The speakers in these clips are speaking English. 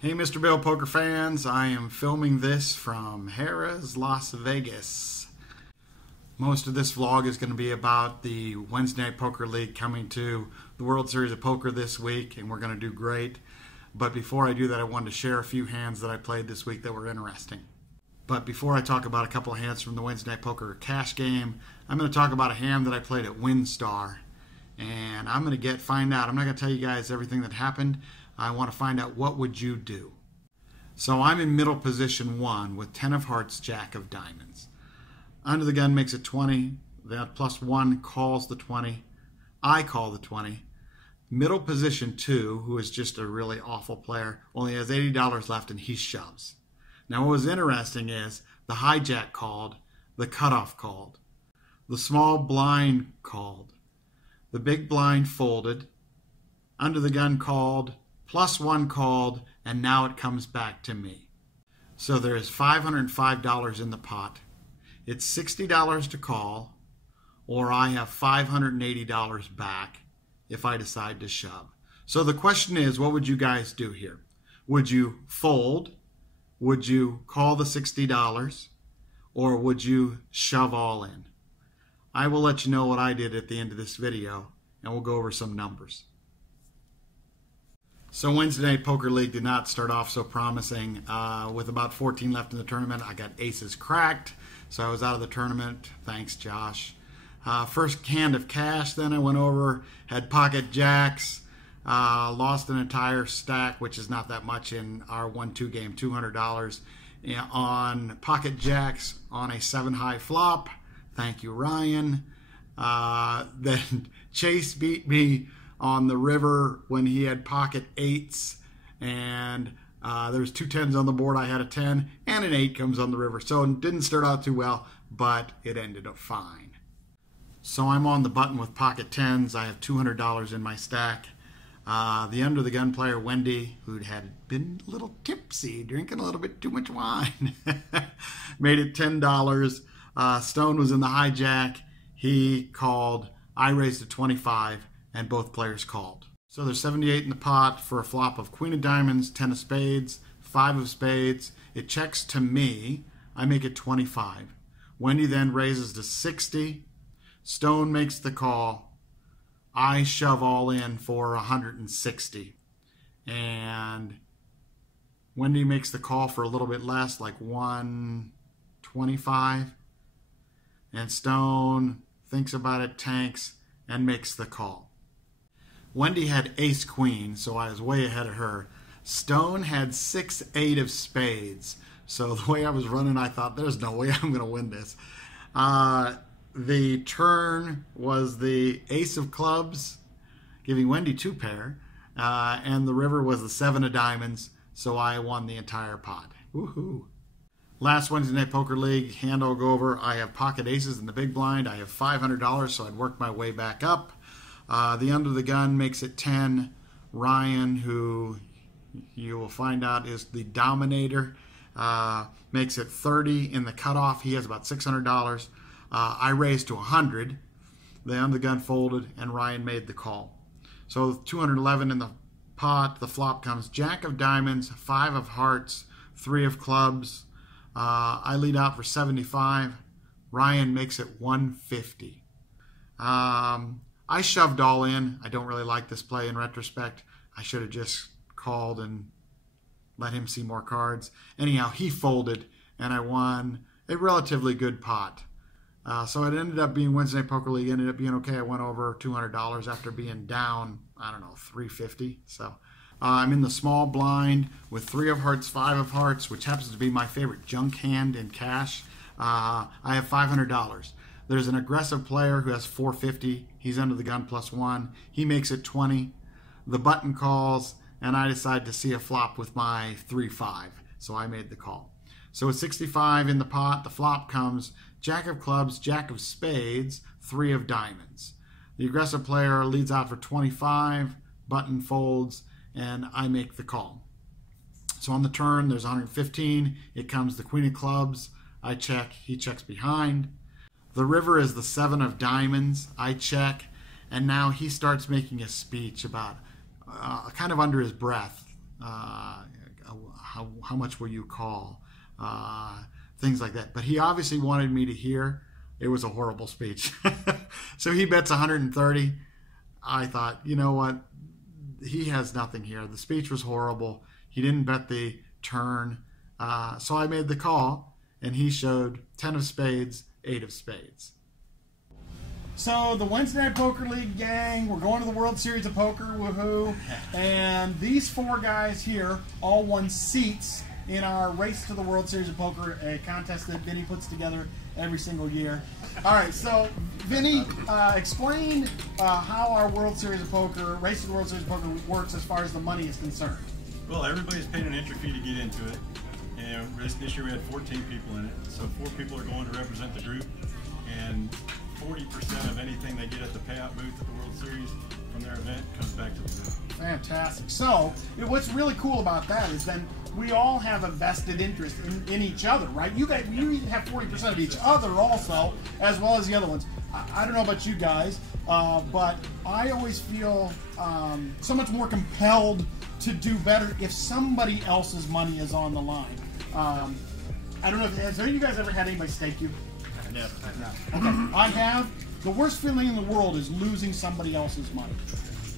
Hey MrBill poker fans, I am filming this from Harrah's, Las Vegas. Most of this vlog is going to be about the Wednesday Night Poker League coming to the World Series of Poker this week, and we're going to do great. But before I do that, I wanted to share a few hands that I played this week that were interesting. But before I talk about a couple of hands from the Wednesday Night Poker cash game, I'm going to talk about a hand that I played at WinStar. And I'm going to find out. I'm not going to tell you guys everything that happened. I want to find out what would you do. So I'm in middle position 1 with 10 of hearts, jack of diamonds. Under the gun makes it 20. That plus 1 calls the 20. I call the 20. Middle position 2, who is just a really awful player, only has $80 left and he shoves. Now what was interesting is the hijack called, the cutoff called, the small blind called, the big blind folded, under the gun called, plus 1 called, and now it comes back to me. So there is $505 in the pot. It's $60 to call, or I have $580 back if I decide to shove. So the question is, what would you guys do here? Would you fold? Would you call the $60? Or would you shove all in? I will let you know what I did at the end of this video, and we'll go over some numbers. So Wednesday Night Poker League did not start off so promising. With about 14 left in the tournament, I got aces cracked, so I was out of the tournament. Thanks, Josh. First hand of cash, then I went over, had pocket jacks, lost an entire stack, which is not that much in our 1-2 game, $200 on pocket jacks on a 7-high flop. Thank you, Ryan. Then Chase beat me on the river when he had pocket 8s, and there was 2 10s on the board. I had a 10 and an 8 comes on the river, so it didn't start out too well, but it ended up fine. So I'm on the button with pocket 10s. I have $200 in my stack. The under the gun player, Wendy, who had been a little tipsy, drinking a little bit too much wine, made it $10. Stone was in the hijack. He called. I raised to 25. And both players called. So there's 78 in the pot for a flop of queen of diamonds, 10 of spades, 5 of spades. It checks to me. I make it 25. Wendy then raises to 60. Stone makes the call. I shove all in for 160. And Wendy makes the call for a little bit less, like 125. And Stone thinks about it, tanks, and makes the call. Wendy had ace queen, so I was way ahead of her. Stone had 6-8 of spades. So the way I was running, I thought, there's no way I'm going to win this. The turn was the ace of clubs, giving Wendy 2 pair. And the river was the 7 of diamonds, so I won the entire pot. Woohoo! Last Wednesday Night Poker League, hand I'll go over. I have pocket aces in the big blind. I have $500, so I'd work my way back up. The under the gun makes it 10. Ryan, who you will find out is the dominator, makes it 30 in the cutoff. He has about $600. I raised to 100. The under the gun folded, and Ryan made the call. So 211 in the pot. The flop comes jack of diamonds, 5 of hearts, 3 of clubs. I lead out for 75. Ryan makes it 150. I shoved all in. I don't really like this play in retrospect. I should have just called and let him see more cards. Anyhow, he folded, and I won a relatively good pot. So it ended up being Wednesday Night Poker League. Ended up being okay. I went over $200 after being down, I don't know, $350. So I'm in the small blind with 3 of hearts, 5 of hearts, which happens to be my favorite junk hand in cash. I have $500. There's an aggressive player who has $450. He's under the gun plus 1. He makes it 20. The button calls, and I decide to see a flop with my 3-5. So I made the call. So it's 65 in the pot. The flop comes jack of clubs, jack of spades, 3 of diamonds. The aggressive player leads out for 25. Button folds, and I make the call. So on the turn, there's 115. It comes the queen of clubs. I check. He checks behind. The river is the 7 of diamonds. I check, and now he starts making a speech about, kind of under his breath, how much will you call? Things like that. But he obviously wanted me to hear. It was a horrible speech. So he bets 130. I thought, you know what? He has nothing here. The speech was horrible. He didn't bet the turn. So I made the call, and he showed 10 of spades, 8 of spades. So the Wednesday Night Poker League gang, we're going to the World Series of Poker, woohoo. And these 4 guys here all won seats in our Race to the World Series of Poker, a contest that Vinny puts together every single year. All right, so Vinny, explain how our World Series of Poker, Race to the World Series of Poker works as far as the money is concerned. Well, everybody's paying an entry fee to get into it. And this year we had 14 people in it, so 4 people are going to represent the group, and 40% of anything they get at the payout booth at the World Series from their event comes back to the group. Fantastic. So, what's really cool about that is then we all have a vested interest in each other, right? You guys, you have 40% of each other also, as well as the other ones. I don't know about you guys, but I always feel so much more compelled to do better if somebody else's money is on the line. I don't know, has any of you guys ever had anybody stake you? Never. No. Okay. I have. The worst feeling in the world is losing somebody else's money.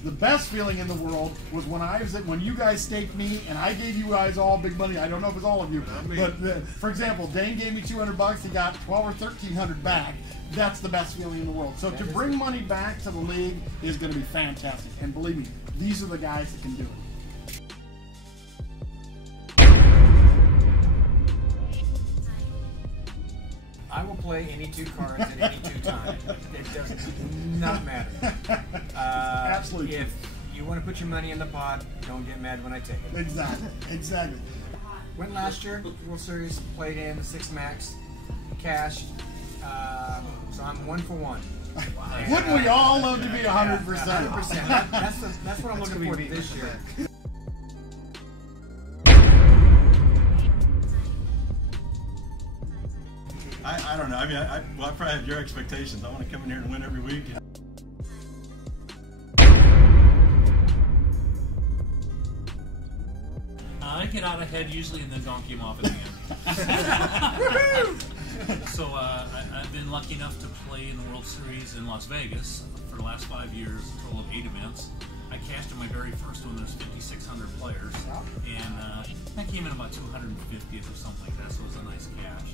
The best feeling in the world was when you guys staked me and I gave you guys all big money. I don't know if it's all of you, but for example, Dane gave me $200. He got 12 or 1,300 back. That's the best feeling in the world. So to bring money back to the league is going to be fantastic. And believe me, these are the guys that can do it. I will play any 2 cards at any 2 times. It does not matter. Absolutely. If you want to put your money in the pot, don't get mad when I take it. Exactly. Exactly. Went last year, World Series, played in the 6 max, cash. So I'm 1 for 1. And, wouldn't we all love to be 100%? 100%. That's what I'm looking for this year. I don't know. I mean, I probably have your expectations. I want to come in here and win every week. I get out ahead usually and then donkey him off at the end. So I've been lucky enough to play in the World Series in Las Vegas for the last 5 years, a total of 8 events. I cashed in my very first one. There's 5,600 players, and I came in about 250th or something like that, so it was a nice cash.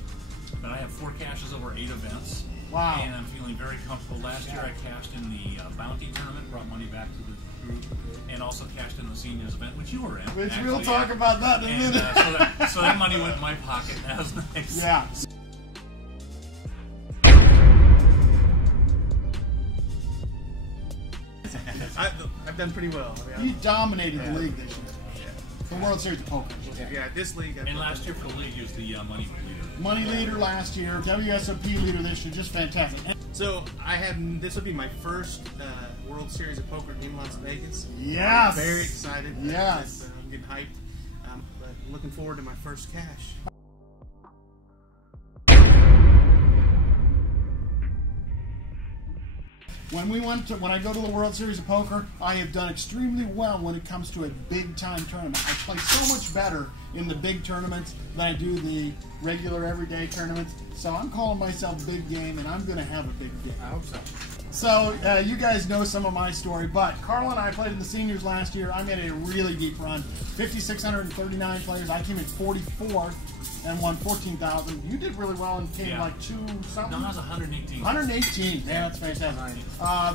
But I have 4 cashes over 8 events. Wow. And I'm feeling very comfortable. Last year I cashed in the bounty tournament, brought money back to the group, and also cashed in the seniors event, which you were in. Which we'll talk about that in a minute. So that money went in my pocket, and that was nice. Yeah. I've done pretty well. I mean, You dominated the league this year. The World Series of Poker. yeah, this league. And last year for the league, he was the money leader. Money leader last year, WSOP leader this year, just fantastic. So this will be my first World Series of Poker in Las Vegas. Yes. I'm very excited. Yes. I'm getting hyped. But looking forward to my first cash. When I go to the World Series of Poker, I have done extremely well when it comes to a big-time tournament. I play so much better in the big tournaments than I do the regular everyday tournaments. So I'm calling myself big game, and I'm going to have a big game. I hope so. So you guys know some of my story, but Carl and I played in the seniors last year. I made a really deep run. 5,639 players. I came in 44th and won 14,000. You did really well and came like 2 something. No, I was 118. 118. Yeah, that's fantastic.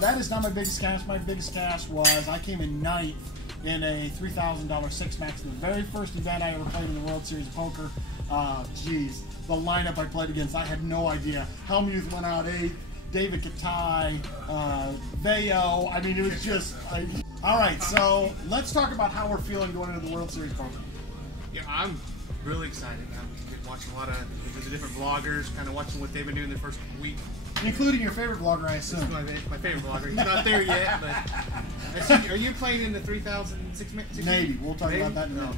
That is not my biggest cash. My biggest cash was I came in 9th in a $3,000 six max. The very first event I ever played in the World Series of Poker. Geez, the lineup I played against, I had no idea. Helmuth went out 8th. David Katai, Veo. I mean, it was just. All right, so let's talk about how we're feeling going into the World Series Poker. Yeah, I'm really excited. I've been watching a lot of the different vloggers, kind of watching what they've been doing the first week. Including your favorite vlogger, I This assume. is my favorite vlogger. He's not there yet, but I see, are you playing in the 3,006 minutes? Maybe. We'll talk about that in a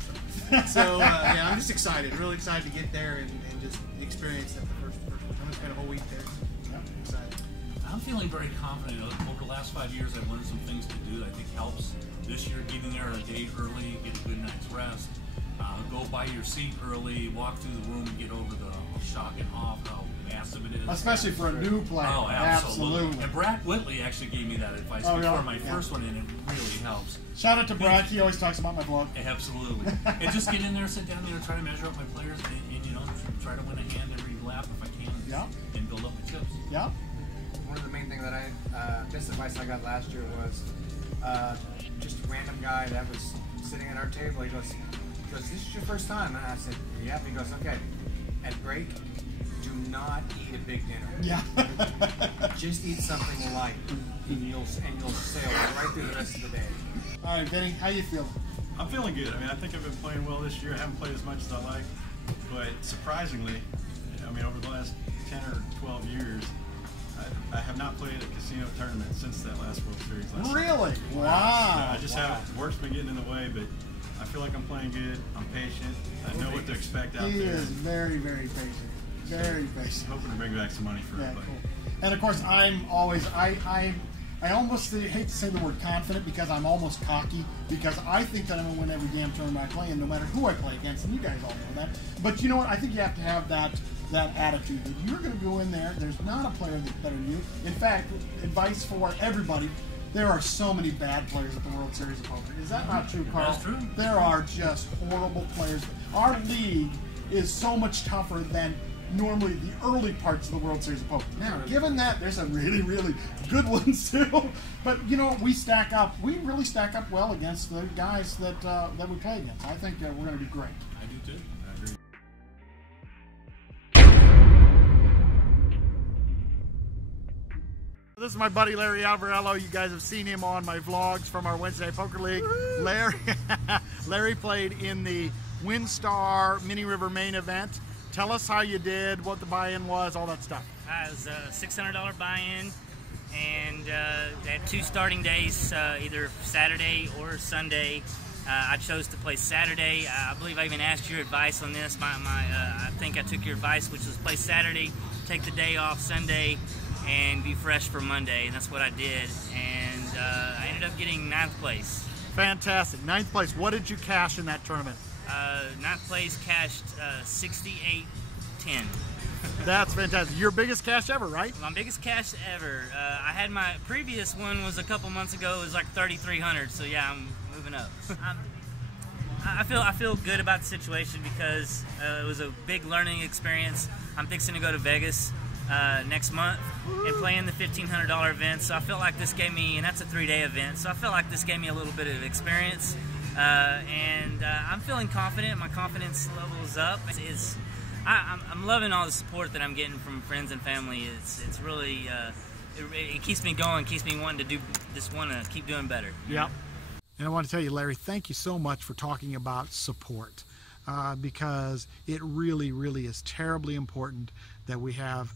minute. So yeah, I'm just excited, really excited to get there and just experience that the first one. I'm gonna spend a whole week there. Yeah, I'm excited. I'm feeling very confident. Over the last 5 years, I've learned some things to do that I think helps. This year, getting there a day early, get a good night's rest, Go buy your seat early, walk through the room, and get over the shock and awe of how massive it is. Especially for a new player. Oh, absolutely. And Brad Whitley actually gave me that advice before my first one, and it really helps. Shout out to Brad. He always talks about my blog. Absolutely. And just get in there, sit down there, try to measure up my players, and you know, try to win a hand every lap if I can, and build up my chips. Yeah. One of the main things that best advice I got last year was just a random guy that was sitting at our table. He goes, "This is your first time?" And I said, "Yeah." He goes, "Okay, at break, do not eat a big dinner. Yeah. Just eat something light, and you'll sail right through the rest of the day." All right, Vinny, how you feeling? I'm feeling good. I mean, I think I've been playing well this year. I haven't played as much as I like, but surprisingly, I mean, over the last 10 or 12 years, I have not played a casino tournament since that last World Series last year. Really? Wow. Wow. I just haven't. Work's been getting in the way, but I feel like I'm playing good. I'm patient. I know what to expect out there. He is very, very patient. Very patient. Hoping to bring back some money for everybody. Cool. And of course, I'm always I almost hate to say the word confident because I'm almost cocky because I think that I'm going to win every damn tournament I play in no matter who I play against, and you guys all know that. But you know what? I think you have to have that attitude that you're going to go in there. There's not a player that's better than you. In fact, advice for everybody, there are so many bad players at the World Series of Poker. Is that not true, Carl? That's true. There are just horrible players. Our league is so much tougher than normally the early parts of the World Series of Poker. Now, given that, there's some really, really good ones too. But you know, we stack up. We really stack up well against the guys that we play against. I think we're going to do great. I do too. I agree. This is my buddy Larry Alvarello. You guys have seen him on my vlogs from our Wednesday Poker League. Larry played in the WinStar Mini River main event. Tell us how you did, what the buy-in was, all that stuff. It was a $600 buy-in, and they had 2 starting days, either Saturday or Sunday. I chose to play Saturday. I believe I even asked your advice on this. I think I took your advice, which was play Saturday, take the day off Sunday, and be fresh for Monday, and that's what I did. And I ended up getting 9th place. Fantastic. 9th place. What did you cash in that tournament? 9th place cashed 68.10. That's fantastic. Your biggest cash ever, right? My biggest cash ever. I had my previous one was a couple months ago. It was like 3,300. So yeah, I'm moving up. I feel good about the situation because it was a big learning experience. I'm fixing to go to Vegas next month and play in the $1,500 event. So I felt like this gave me, and that's a 3-day event. So I felt like this gave me a little bit of experience. And I'm feeling confident. My confidence level is up. I'm loving all the support that I'm getting from friends and family. It's really it keeps me going, keeps me wanting to keep doing better. Yep. And I want to tell you, Larry, thank you so much for talking about support because it really, really is terribly important that we have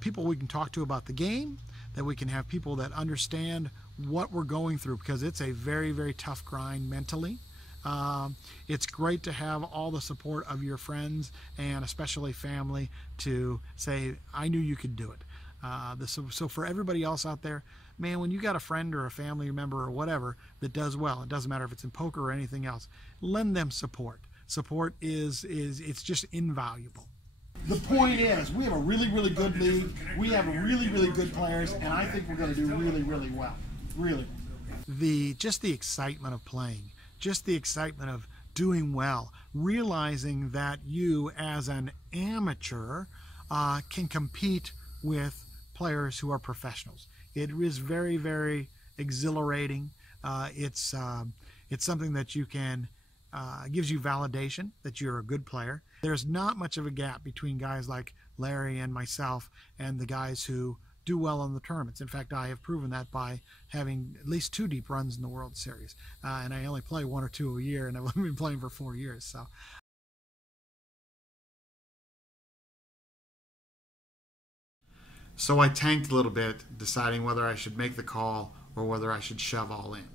people we can talk to about the game, that we can have people that understand what we're going through because it's a very, very tough grind mentally. It's great to have all the support of your friends and especially family to say, I knew you could do it. So for everybody else out there, man, when you got a friend or a family member or whatever that does well, it doesn't matter if it's in poker or anything else, lend them support. Support it's just invaluable. The point is, we have a really, really good league. We have really, really good players, and I think we're going to do really, really well. Really. Just the excitement of playing, just the excitement of doing well, realizing that you as an amateur can compete with players who are professionals. It is very, very exhilarating. It's something that you can gives you validation that you're a good player. There's not much of a gap between guys like Larry and myself and the guys who do well in the tournaments. In fact, I have proven that by having at least 2 deep runs in the World Series. And I only play 1 or 2 a year, and I've been playing for 4 years. So I tanked a little bit, deciding whether I should make the call or whether I should shove all in.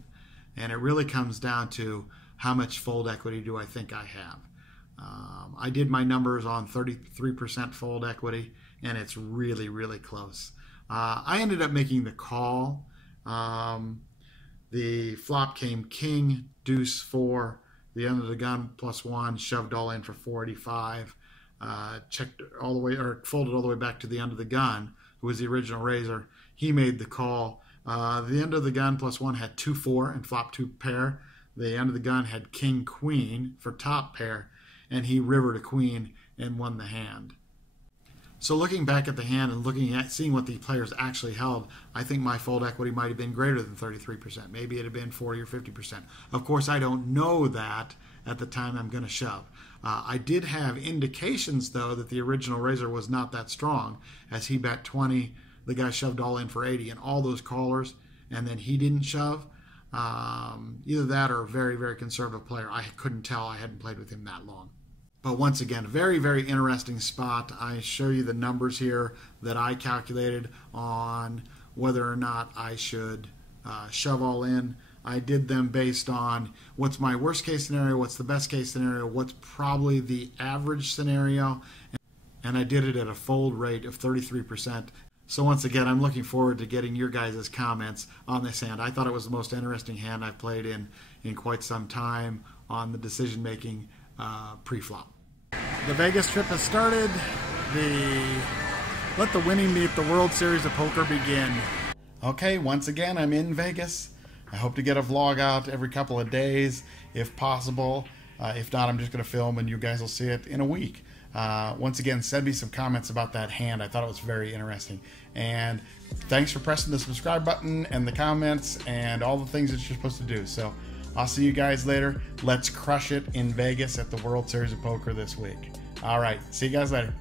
And it really comes down to how much fold equity do I think I have. I did my numbers on 33% fold equity, and it's really, really close. I ended up making the call. The flop came king, deuce, 4. the end of the gun +1, shoved all in for 485, checked all the way, or folded all the way back to the end of the gun, who was the original raiser. He made the call. The end of the gun +1 had 2-4 and flop 2 pair. The end of the gun had king queen for top pair, and he rivered a queen and won the hand. So looking back at the hand and looking at seeing what the players actually held, I think my fold equity might have been greater than 33%. Maybe it had been 40 or 50%. Of course, I don't know that at the time I'm going to shove. I did have indications, though, that the original raiser was not that strong, as he bet 20, the guy shoved all in for 80, and all those callers, and then he didn't shove. Either that or a very, very conservative player. I couldn't tell. I hadn't played with him that long. But once again, very, very interesting spot. I show you the numbers here that I calculated on whether or not I should shove all in. I did them based on what's my worst case scenario, what's the best case scenario, what's probably the average scenario, and I did it at a fold rate of 33%. So once again, I'm looking forward to getting your guys' comments on this hand. I thought it was the most interesting hand I've played in quite some time on the decision-making pre-flop. The Vegas trip has started. Let the winning meet the World Series of Poker begin. Okay, once again, I'm in Vegas. I hope to get a vlog out every couple of days, if possible. If not, I'm just going to film and you guys will see it in a week. Once again, send me some comments about that hand. I thought it was very interesting. And thanks for pressing the subscribe button and the comments and all the things that you're supposed to do. So I'll see you guys later. Let's crush it in Vegas at the World Series of Poker this week. All right, see you guys later.